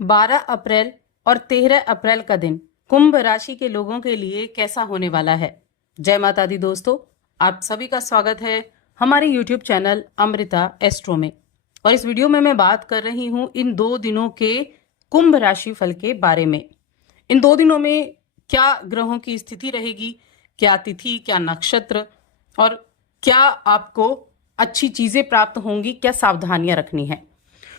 12 अप्रैल और 13 अप्रैल का दिन कुंभ राशि के लोगों के लिए कैसा होने वाला है। जय माता दी दोस्तों, आप सभी का स्वागत है हमारे YouTube चैनल अमृता एस्ट्रो में। और इस वीडियो में मैं बात कर रही हूं इन 2 दिनों के कुंभ राशि फल के बारे में। इन 2 दिनों में क्या ग्रहों की स्थिति रहेगी, क्या तिथि, क्या नक्षत्र और क्या आपको अच्छी चीजें प्राप्त होंगी, क्या सावधानियां रखनी है।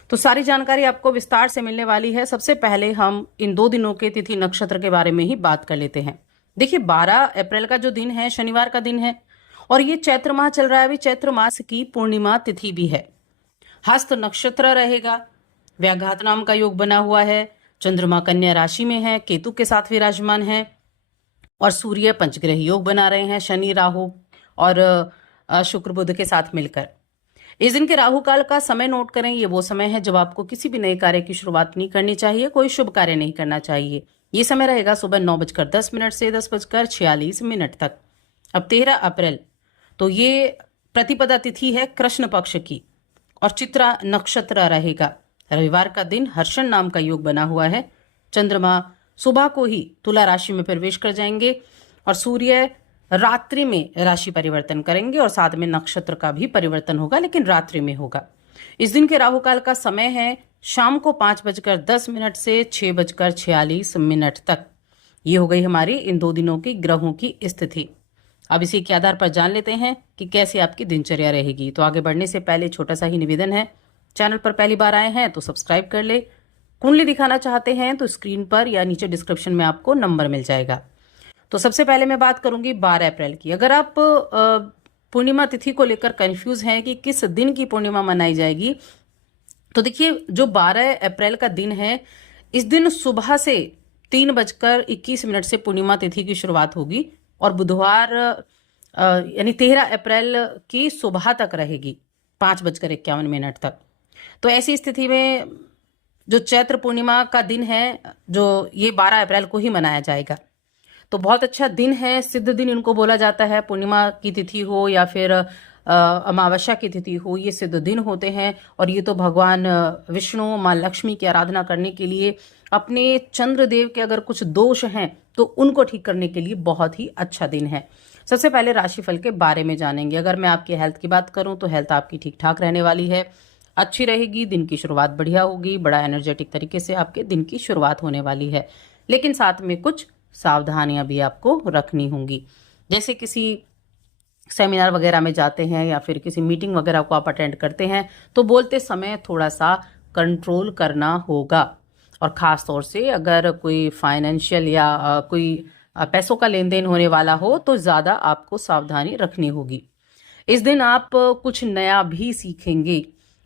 तो सारी जानकारी आपको विस्तार से मिलने वाली है। सबसे पहले हम इन 2 दिनों के तिथि नक्षत्र के बारे में ही बात कर लेते हैं। देखिए, 12 अप्रैल का जो दिन है शनिवार का दिन है और ये चैत्र माह चल रहा है। अभी चैत्र मास की पूर्णिमा तिथि भी है। हस्त नक्षत्र रहेगा। व्याघात नाम का योग बना हुआ है। चंद्रमा कन्या राशि में है, केतु के साथ विराजमान है और सूर्य पंचग्रह योग बना रहे हैं, शनि राहु और शुक्र बुध के साथ मिलकर। इस दिन के राहु काल का समय नोट करें। ये वो समय है जब आपको किसी भी नए कार्य की शुरुआत नहीं करनी चाहिए, कोई शुभ कार्य नहीं करना चाहिए। ये समय रहेगा सुबह 9:10 से 10:46 तक। अब 13 अप्रैल तो ये प्रतिपदा तिथि है कृष्ण पक्ष की और चित्रा नक्षत्र रहेगा। रविवार का दिन हर्षण नाम का योग बना हुआ है। चंद्रमा सुबह को ही तुला राशि में प्रवेश कर जाएंगे और सूर्य रात्रि में राशि परिवर्तन करेंगे और साथ में नक्षत्र का भी परिवर्तन होगा, लेकिन रात्रि में होगा। इस दिन के राहु काल का समय है शाम को 5:10 से 6:46 तक। ये हो गई हमारी इन 2 दिनों की ग्रहों की स्थिति। अब इसी के आधार पर जान लेते हैं कि कैसे आपकी दिनचर्या रहेगी। तो आगे बढ़ने से पहले छोटा सा ही निवेदन है, चैनल पर पहली बार आए हैं तो सब्सक्राइब कर ले। कुंडली दिखाना चाहते हैं तो स्क्रीन पर या नीचे डिस्क्रिप्शन में आपको नंबर मिल जाएगा। तो सबसे पहले मैं बात करूंगी 12 अप्रैल की। अगर आप पूर्णिमा तिथि को लेकर कंफ्यूज हैं कि किस दिन की पूर्णिमा मनाई जाएगी, तो देखिए, जो 12 अप्रैल का दिन है, इस दिन सुबह से 3:21 से पूर्णिमा तिथि की शुरुआत होगी और बुधवार यानी 13 अप्रैल की सुबह तक रहेगी 5:51 तक। तो ऐसी स्थिति में जो चैत्र पूर्णिमा का दिन है, जो ये 12 अप्रैल को ही मनाया जाएगा, तो बहुत अच्छा दिन है। सिद्ध दिन इनको बोला जाता है। पूर्णिमा की तिथि हो या फिर अमावस्या की तिथि हो, ये सिद्ध दिन होते हैं। और ये तो भगवान विष्णु, माँ लक्ष्मी की आराधना करने के लिए, अपने चंद्रदेव के अगर कुछ दोष हैं तो उनको ठीक करने के लिए बहुत ही अच्छा दिन है। सबसे पहले राशिफल के बारे में जानेंगे। अगर मैं आपकी हेल्थ की बात करूं तो हेल्थ आपकी ठीक ठाक रहने वाली है, अच्छी रहेगी। दिन की शुरुआत बढ़िया होगी, बड़ा एनर्जेटिक तरीके से आपके दिन की शुरुआत होने वाली है। लेकिन साथ में कुछ सावधानियां भी आपको रखनी होंगी। जैसे किसी सेमिनार वगैरह में जाते हैं या फिर किसी मीटिंग वगैरह को आप अटेंड करते हैं तो बोलते समय थोड़ा सा कंट्रोल करना होगा। और ख़ास तौर से अगर कोई फाइनेंशियल या कोई पैसों का लेन देन होने वाला हो तो ज़्यादा आपको सावधानी रखनी होगी। इस दिन आप कुछ नया भी सीखेंगे।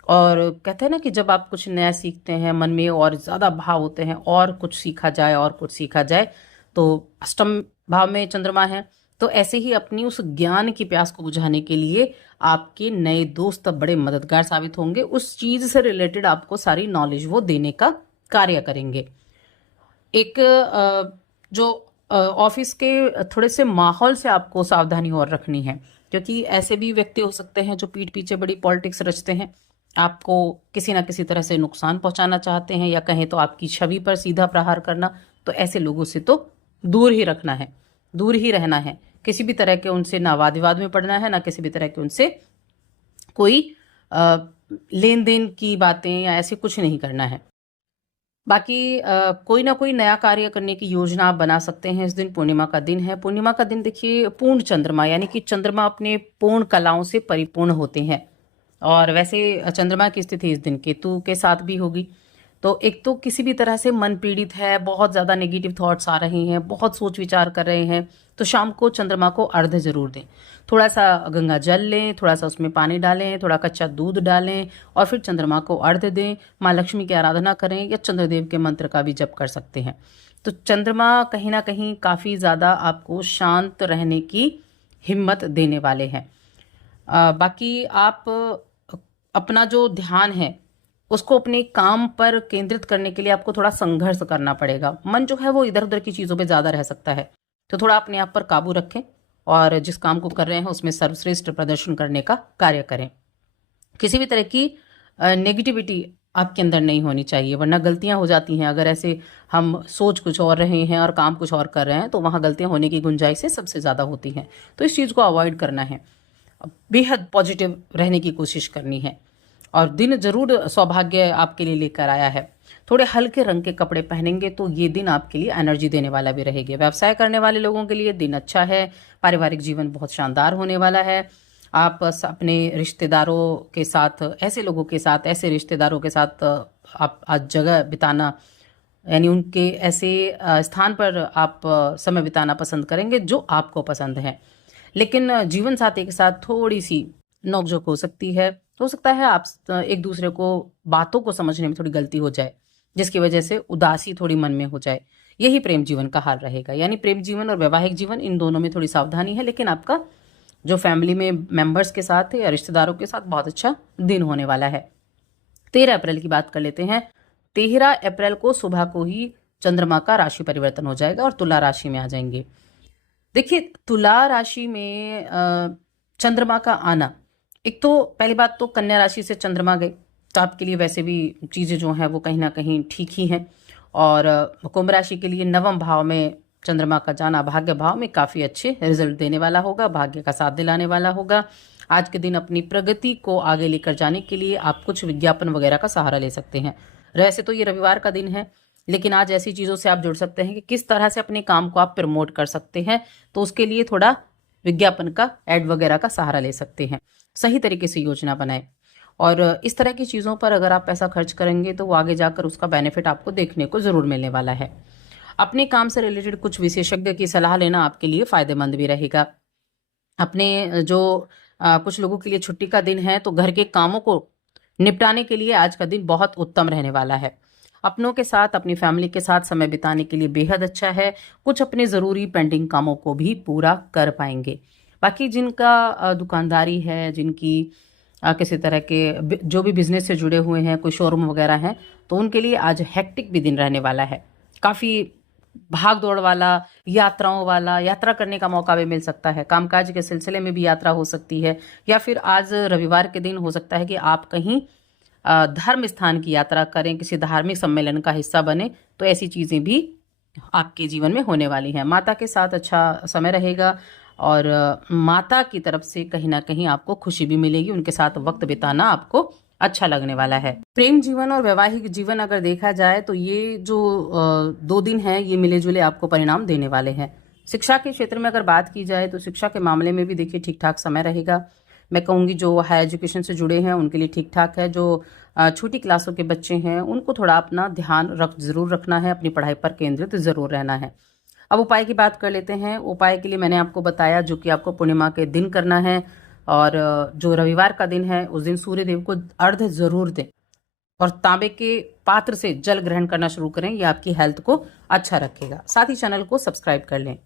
और कहते हैं ना कि जब आप कुछ नया सीखते हैं, मन में और ज़्यादा भाव होते हैं और कुछ सीखा जाए और कुछ सीखा जाए। तो अष्टम भाव में चंद्रमा है, तो ऐसे ही अपनी उस ज्ञान की प्यास को बुझाने के लिए आपके नए दोस्त बड़े मददगार साबित होंगे। उस चीज से रिलेटेड आपको सारी नॉलेज वो देने का कार्य करेंगे। एक जो ऑफिस के थोड़े से माहौल से आपको सावधानी और रखनी है, क्योंकि ऐसे भी व्यक्ति हो सकते हैं जो पीठ पीछे बड़ी पॉलिटिक्स रचते हैं, आपको किसी ना किसी तरह से नुकसान पहुंचाना चाहते हैं या कहें तो आपकी छवि पर सीधा प्रहार करना। तो ऐसे लोगों से तो दूर ही रखना है, दूर ही रहना है। किसी भी तरह के उनसे ना वाद विवाद में पड़ना है, ना किसी भी तरह के उनसे कोई लेन देन की बातें या ऐसे कुछ नहीं करना है। बाकी कोई ना कोई नया कार्य करने की योजना आप बना सकते हैं। इस दिन पूर्णिमा का दिन है। पूर्णिमा का दिन देखिए, पूर्ण चंद्रमा यानी कि चंद्रमा अपने पूर्ण कलाओं से परिपूर्ण होते हैं। और वैसे चंद्रमा की स्थिति इस दिन केतु के साथ भी होगी। तो एक तो किसी भी तरह से मन पीड़ित है, बहुत ज़्यादा नेगेटिव थॉट्स आ रहे हैं, बहुत सोच विचार कर रहे हैं, तो शाम को चंद्रमा को अर्घ्य जरूर दें। थोड़ा सा गंगा जल लें, थोड़ा सा उसमें पानी डालें, थोड़ा कच्चा दूध डालें और फिर चंद्रमा को अर्घ्य दें। माँ लक्ष्मी की आराधना करें या चंद्रदेव के मंत्र का भी जप कर सकते हैं। तो चंद्रमा कहीं ना कहीं काफ़ी ज़्यादा आपको शांत रहने की हिम्मत देने वाले हैं। बाकी आप अपना जो ध्यान है उसको अपने काम पर केंद्रित करने के लिए आपको थोड़ा संघर्ष करना पड़ेगा। मन जो है वो इधर उधर की चीज़ों पे ज़्यादा रह सकता है, तो थोड़ा अपने आप पर काबू रखें और जिस काम को कर रहे हैं उसमें सर्वश्रेष्ठ प्रदर्शन करने का कार्य करें। किसी भी तरह की नेगेटिविटी आपके अंदर नहीं होनी चाहिए, वरना गलतियां हो जाती हैं। अगर ऐसे हम सोच कुछ और रहे हैं और काम कुछ और कर रहे हैं तो वहाँ गलतियां होने की गुंजाइश सबसे ज़्यादा होती हैं। तो इस चीज़ को अवॉइड करना है, बेहद पॉजिटिव रहने की कोशिश करनी है। और दिन जरूर सौभाग्य आपके लिए लेकर आया है। थोड़े हल्के रंग के कपड़े पहनेंगे तो ये दिन आपके लिए एनर्जी देने वाला भी रहेगा। व्यवसाय करने वाले लोगों के लिए दिन अच्छा है। पारिवारिक जीवन बहुत शानदार होने वाला है। आप अपने रिश्तेदारों के साथ, ऐसे लोगों के साथ, ऐसे रिश्तेदारों के साथ आप आज जगह बिताना, यानी उनके ऐसे स्थान पर आप समय बिताना पसंद करेंगे जो आपको पसंद है। लेकिन जीवन साथी के साथ थोड़ी सी नोकझोंक हो सकती है। हो सकता है आप एक दूसरे को बातों को समझने में थोड़ी गलती हो जाए, जिसकी वजह से उदासी थोड़ी मन में हो जाए। यही प्रेम जीवन का हाल रहेगा। यानी प्रेम जीवन और वैवाहिक जीवन, इन दोनों में थोड़ी सावधानी है। लेकिन आपका जो फैमिली में मेंबर्स के साथ है या रिश्तेदारों के साथ बहुत अच्छा दिन होने वाला है। 13 अप्रैल की बात कर लेते हैं। 13 अप्रैल को सुबह को ही चंद्रमा का राशि परिवर्तन हो जाएगा और तुला राशि में आ जाएंगे। देखिए, तुला राशि में चंद्रमा का आना, एक तो पहली बात तो कन्या राशि से चंद्रमा गए तो आपके लिए वैसे भी चीज़ें जो हैं वो कहीं ना कहीं ठीक ही हैं। और कुंभ राशि के लिए नवम भाव में चंद्रमा का जाना भाग्य भाव में काफ़ी अच्छे रिजल्ट देने वाला होगा, भाग्य का साथ दिलाने वाला होगा। आज के दिन अपनी प्रगति को आगे लेकर जाने के लिए आप कुछ विज्ञापन वगैरह का सहारा ले सकते हैं। वैसे तो ये रविवार का दिन है, लेकिन आज ऐसी चीज़ों से आप जुड़ सकते हैं कि किस तरह से अपने काम को आप प्रमोट कर सकते हैं। तो उसके लिए थोड़ा विज्ञापन का एड वगैरह का सहारा ले सकते हैं। सही तरीके से योजना बनाएं और इस तरह की चीज़ों पर अगर आप पैसा खर्च करेंगे तो वो आगे जाकर उसका बेनिफिट आपको देखने को ज़रूर मिलने वाला है। अपने काम से रिलेटेड कुछ विशेषज्ञ की सलाह लेना आपके लिए फ़ायदेमंद भी रहेगा। अपने जो कुछ लोगों के लिए छुट्टी का दिन है तो घर के कामों को निपटाने के लिए आज का दिन बहुत उत्तम रहने वाला है। अपनों के साथ, अपनी फैमिली के साथ समय बिताने के लिए बेहद अच्छा है। कुछ अपने ज़रूरी पेंडिंग कामों को भी पूरा कर पाएंगे। बाकी जिनका दुकानदारी है, जिनकी किसी तरह के जो भी बिजनेस से जुड़े हुए हैं, कोई शोरूम वगैरह हैं, तो उनके लिए आज हेक्टिक भी दिन रहने वाला है। काफ़ी भाग दौड़ वाला, यात्राओं वाला, यात्रा करने का मौका भी मिल सकता है। कामकाज के सिलसिले में भी यात्रा हो सकती है, या फिर आज रविवार के दिन हो सकता है कि आप कहीं धर्म स्थान की यात्रा करें, किसी धार्मिक सम्मेलन का हिस्सा बने। तो ऐसी चीज़ें भी आपके जीवन में होने वाली हैं। माता के साथ अच्छा समय रहेगा और माता की तरफ से कहीं ना कहीं आपको खुशी भी मिलेगी। उनके साथ वक्त बिताना आपको अच्छा लगने वाला है। प्रेम जीवन और वैवाहिक जीवन अगर देखा जाए तो ये जो 2 दिन हैं ये मिले जुले आपको परिणाम देने वाले हैं। शिक्षा के क्षेत्र में अगर बात की जाए तो शिक्षा के मामले में भी देखिए ठीक ठाक समय रहेगा। मैं कहूँगी जो हायर एजुकेशन से जुड़े हैं उनके लिए ठीक ठाक है। जो छोटी क्लासों के बच्चे हैं उनको थोड़ा अपना ध्यान ज़रूर रखना है, अपनी पढ़ाई पर केंद्रित ज़रूर रहना है। अब उपाय की बात कर लेते हैं। उपाय के लिए मैंने आपको बताया जो कि आपको पूर्णिमा के दिन करना है, और जो रविवार का दिन है उस दिन सूर्य देव को अर्घ्य ज़रूर दें और तांबे के पात्र से जल ग्रहण करना शुरू करें। ये आपकी हेल्थ को अच्छा रखेगा। साथ ही चैनल को सब्सक्राइब कर लें।